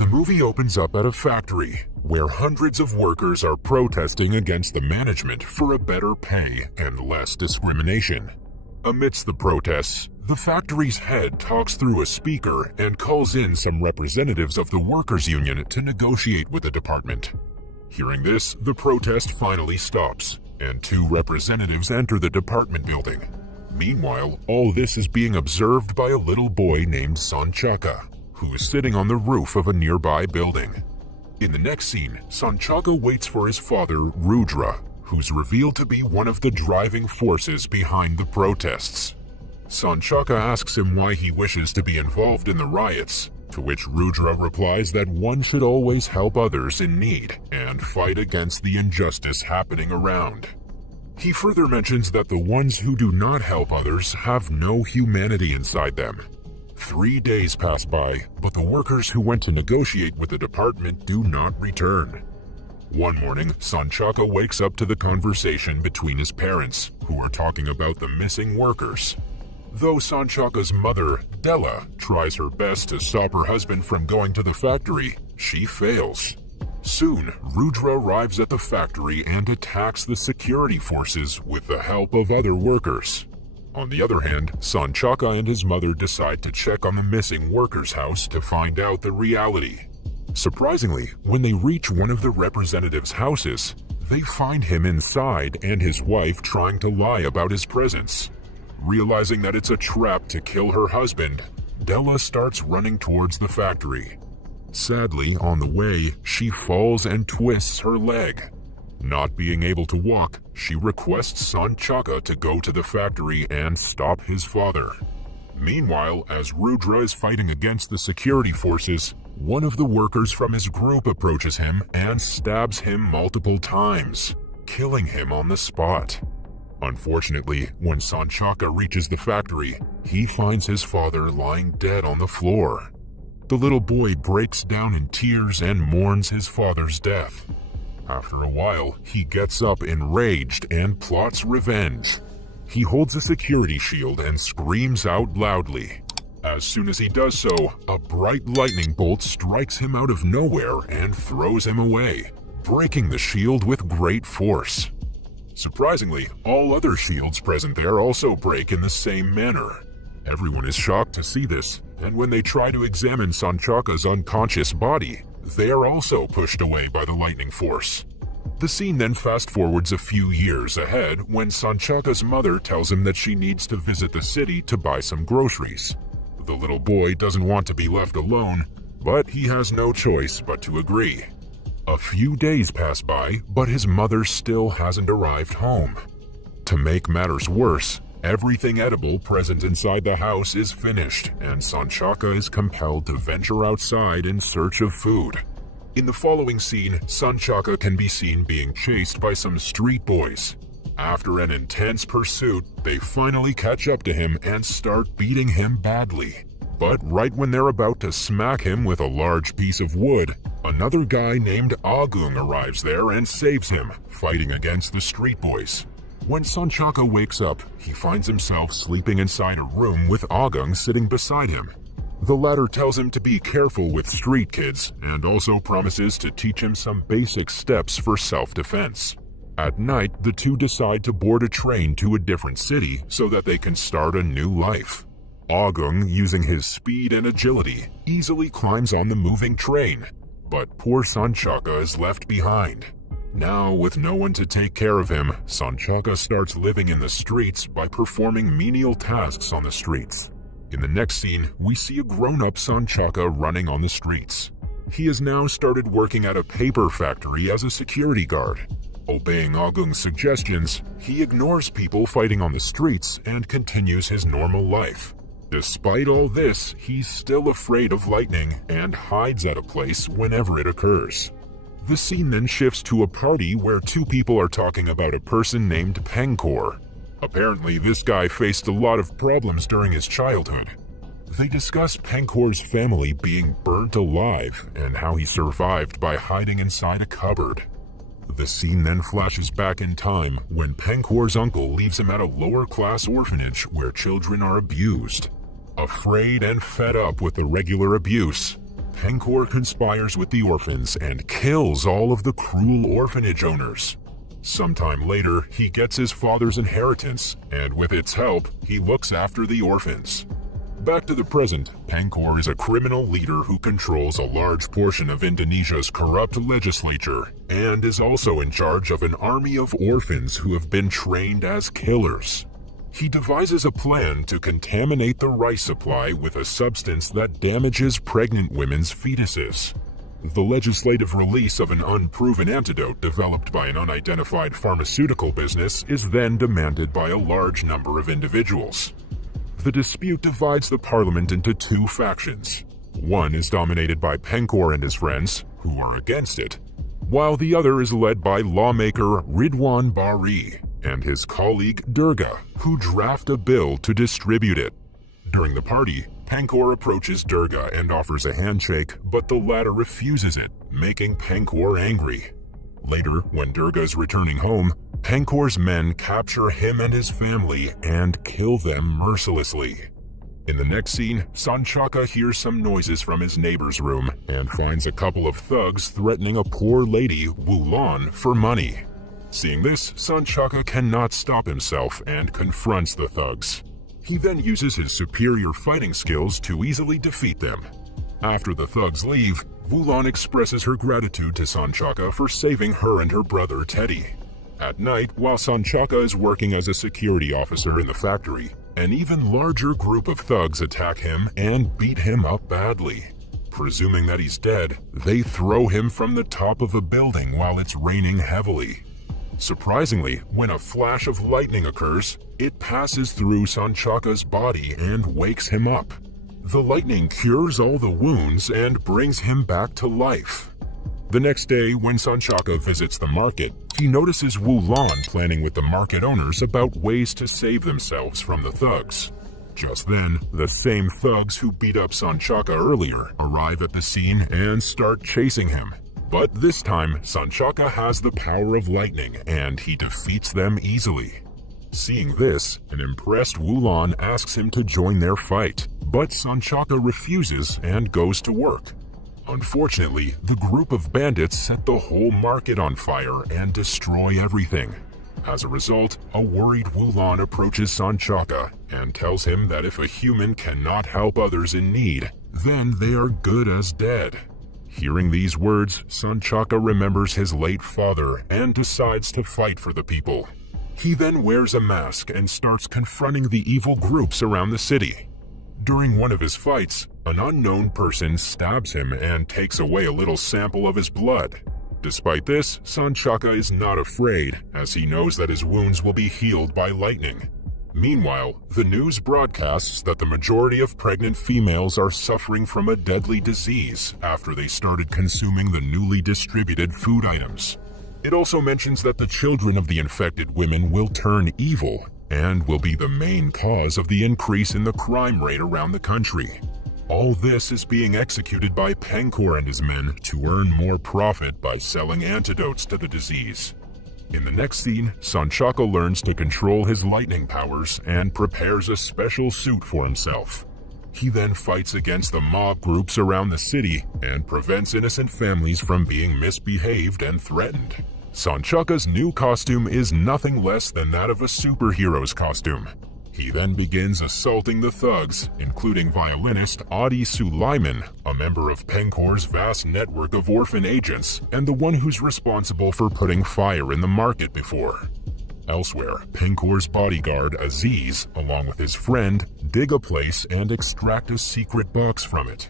The movie opens up at a factory where hundreds of workers are protesting against the management for a better pay and less discrimination. Amidst the protests, the factory's head talks through a speaker and calls in some representatives of the workers' union to negotiate with the department. Hearing this, the protest finally stops, and two representatives enter the department building. Meanwhile, all this is being observed by a little boy named Sanchaka, who is sitting on the roof of a nearby building. In the next scene, Sanchaka waits for his father, Rudra, who's revealed to be one of the driving forces behind the protests. Sanchaka asks him why he wishes to be involved in the riots, to which Rudra replies that one should always help others in need and fight against the injustice happening around. He further mentions that the ones who do not help others have no humanity inside them. 3 days pass by, but the workers who went to negotiate with the department do not return. One morning, Sanchaka wakes up to the conversation between his parents, who are talking about the missing workers. Though Sanchaka's mother, Della, tries her best to stop her husband from going to the factory, she fails. Soon, Rudra arrives at the factory and attacks the security forces with the help of other workers. On the other hand, Sanchaka and his mother decide to check on the missing worker's house to find out the reality. Surprisingly, when they reach one of the representatives' houses, they find him inside and his wife trying to lie about his presence. Realizing that it's a trap to kill her husband, Della starts running towards the factory. Sadly, on the way, she falls and twists her leg. Not being able to walk, she requests Sanchaka to go to the factory and stop his father. Meanwhile, as Rudra is fighting against the security forces, one of the workers from his group approaches him and stabs him multiple times, killing him on the spot. Unfortunately, when Sanchaka reaches the factory, he finds his father lying dead on the floor. The little boy breaks down in tears and mourns his father's death. After a while, he gets up enraged and plots revenge. He holds a security shield and screams out loudly. As soon as he does so, a bright lightning bolt strikes him out of nowhere and throws him away, breaking the shield with great force. Surprisingly, all other shields present there also break in the same manner. Everyone is shocked to see this, and when they try to examine Sanchaka's unconscious body, they are also pushed away by the lightning force. The scene then fast-forwards a few years ahead when Sanchaka's mother tells him that she needs to visit the city to buy some groceries. The little boy doesn't want to be left alone, but he has no choice but to agree. A few days pass by, but his mother still hasn't arrived home. To make matters worse, everything edible present inside the house is finished, and Sanchaka is compelled to venture outside in search of food. In the following scene, Sanchaka can be seen being chased by some street boys. After an intense pursuit, they finally catch up to him and start beating him badly. But right when they're about to smack him with a large piece of wood, another guy named Agung arrives there and saves him, fighting against the street boys. When Sanchaka wakes up, he finds himself sleeping inside a room with Agung sitting beside him. The latter tells him to be careful with street kids and also promises to teach him some basic steps for self-defense. At night, the two decide to board a train to a different city so that they can start a new life. Agung, using his speed and agility, easily climbs on the moving train, but poor Sanchaka is left behind. Now, with no one to take care of him, Sanchaka starts living in the streets by performing menial tasks on the streets. In the next scene, we see a grown-up Sanchaka running on the streets. He has now started working at a paper factory as a security guard. Obeying Agung's suggestions, he ignores people fighting on the streets and continues his normal life. Despite all this, he's still afraid of lightning and hides at a place whenever it occurs. The scene then shifts to a party where two people are talking about a person named Pengkor. Apparently, this guy faced a lot of problems during his childhood. They discuss Pengkor's family being burnt alive and how he survived by hiding inside a cupboard. The scene then flashes back in time when Pengkor's uncle leaves him at a lower-class orphanage where children are abused. Afraid and fed up with the regular abuse, Pancor conspires with the orphans and kills all of the cruel orphanage owners. Sometime later, he gets his father's inheritance, and with its help, he looks after the orphans. Back to the present, Pancor is a criminal leader who controls a large portion of Indonesia's corrupt legislature and is also in charge of an army of orphans who have been trained as killers. He devises a plan to contaminate the rice supply with a substance that damages pregnant women's fetuses. The legislative release of an unproven antidote developed by an unidentified pharmaceutical business is then demanded by a large number of individuals. The dispute divides the parliament into two factions. One is dominated by Pancor and his friends, who are against it, while the other is led by lawmaker Ridwan Bari and his colleague Durga, who draft a bill to distribute it. During the party, Pancor approaches Durga and offers a handshake, but the latter refuses it, making Pancor angry. Later, when Durga is returning home, Pancor's men capture him and his family and kill them mercilessly. In the next scene, Sanchaka hears some noises from his neighbor's room and finds a couple of thugs threatening a poor lady, Wulan, for money. Seeing this, Sanchaka cannot stop himself and confronts the thugs. He then uses his superior fighting skills to easily defeat them. After the thugs leave, Wulan expresses her gratitude to Sanchaka for saving her and her brother Teddy. At night, while Sanchaka is working as a security officer in the factory, an even larger group of thugs attack him and beat him up badly. Presuming that he's dead, they throw him from the top of a building while it's raining heavily. Surprisingly, when a flash of lightning occurs, it passes through Sanchaka's body and wakes him up. The lightning cures all the wounds and brings him back to life. The next day, when Sanchaka visits the market, he notices Wulan planning with the market owners about ways to save themselves from the thugs. Just then, the same thugs who beat up Sanchaka earlier arrive at the scene and start chasing him. But this time, Sanchaka has the power of lightning and he defeats them easily. Seeing this, an impressed Wulan asks him to join their fight, but Sanchaka refuses and goes to work. Unfortunately, the group of bandits set the whole market on fire and destroy everything. As a result, a worried Wulan approaches Sanchaka and tells him that if a human cannot help others in need, then they are good as dead. Hearing these words, Sanchaka remembers his late father and decides to fight for the people. He then wears a mask and starts confronting the evil groups around the city. During one of his fights, an unknown person stabs him and takes away a little sample of his blood. Despite this, Sanchaka is not afraid, as he knows that his wounds will be healed by lightning. Meanwhile, the news broadcasts that the majority of pregnant females are suffering from a deadly disease after they started consuming the newly distributed food items. It also mentions that the children of the infected women will turn evil and will be the main cause of the increase in the crime rate around the country. All this is being executed by Pancor and his men to earn more profit by selling antidotes to the disease. In the next scene, Sanchaka learns to control his lightning powers and prepares a special suit for himself. He then fights against the mob groups around the city and prevents innocent families from being misbehaved and threatened. Sanchaka's new costume is nothing less than that of a superhero's costume. He then begins assaulting the thugs, including violinist Adi Sulaiman, a member of Pancor's vast network of orphan agents, and the one who's responsible for putting fire in the market before. Elsewhere, Pancor's bodyguard Aziz, along with his friend, dig a place and extract a secret box from it.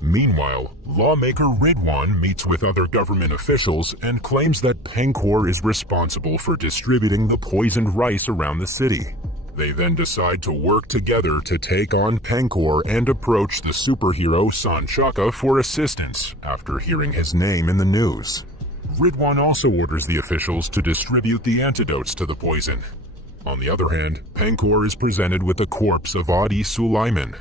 Meanwhile, lawmaker Ridwan meets with other government officials and claims that Pancor is responsible for distributing the poisoned rice around the city. They then decide to work together to take on Pancor and approach the superhero Sanchaka for assistance after hearing his name in the news. Ridwan also orders the officials to distribute the antidotes to the poison. On the other hand, Pancor is presented with the corpse of Adi Sulaiman.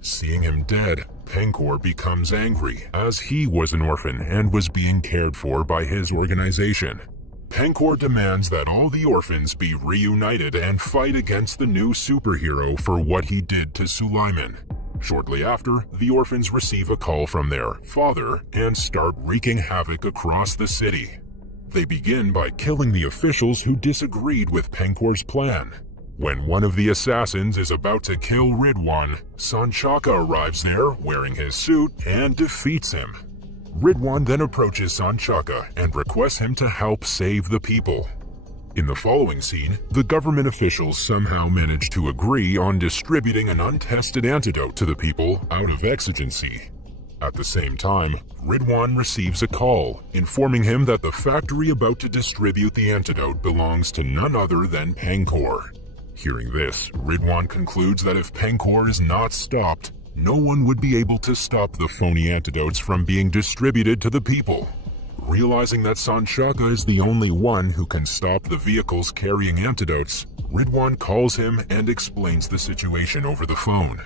Seeing him dead, Pancor becomes angry, as he was an orphan and was being cared for by his organization. Pancor demands that all the orphans be reunited and fight against the new superhero for what he did to Sulaiman. Shortly after, the orphans receive a call from their father and start wreaking havoc across the city. They begin by killing the officials who disagreed with Penkor's plan. When one of the assassins is about to kill Ridwan, Sanchaka arrives there wearing his suit and defeats him. Ridwan then approaches Sanchaka and requests him to help save the people. In the following scene, the government officials somehow manage to agree on distributing an untested antidote to the people out of exigency. At the same time, Ridwan receives a call, informing him that the factory about to distribute the antidote belongs to none other than Penkor. Hearing this, Ridwan concludes that if Penkor is not stopped, no one would be able to stop the phony antidotes from being distributed to the people. Realizing that Sanchaka is the only one who can stop the vehicles carrying antidotes, Ridwan calls him and explains the situation over the phone.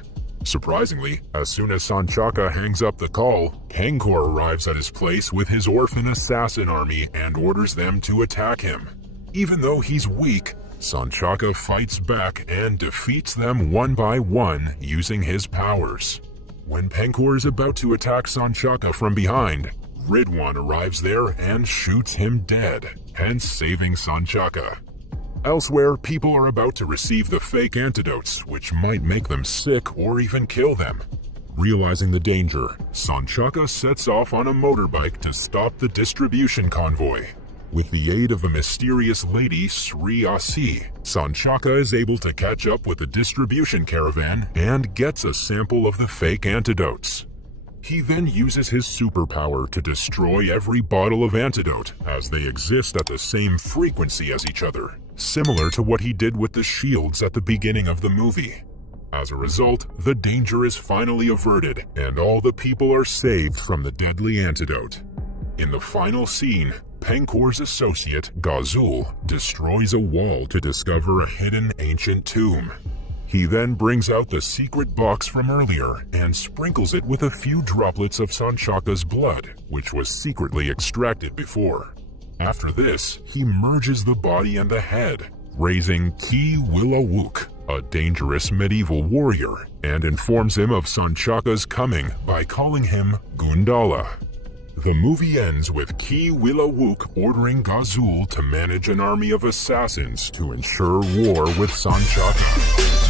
Surprisingly, as soon as Sanchaka hangs up the call, Penkor arrives at his place with his orphan assassin army and orders them to attack him. Even though he's weak, Sanchaka fights back and defeats them one by one using his powers. When Penkor is about to attack Sanchaka from behind, Ridwan arrives there and shoots him dead, hence saving Sanchaka. Elsewhere, people are about to receive the fake antidotes, which might make them sick or even kill them. Realizing the danger, Sanchaka sets off on a motorbike to stop the distribution convoy. With the aid of a mysterious lady, Sri Asi, Sanchaka is able to catch up with the distribution caravan and gets a sample of the fake antidotes. He then uses his superpower to destroy every bottle of antidote, as they exist at the same frequency as each other, similar to what he did with the shields at the beginning of the movie. As a result, the danger is finally averted, and all the people are saved from the deadly antidote. In the final scene, Penkor's associate, Gazul, destroys a wall to discover a hidden ancient tomb. He then brings out the secret box from earlier and sprinkles it with a few droplets of Sanchaka's blood, which was secretly extracted before. After this, he merges the body and the head, raising Ki Willawuk, a dangerous medieval warrior, and informs him of Sanchaka's coming by calling him Gundala. The movie ends with Ki Willawuk ordering Gazul to manage an army of assassins to ensure war with Sanchaka.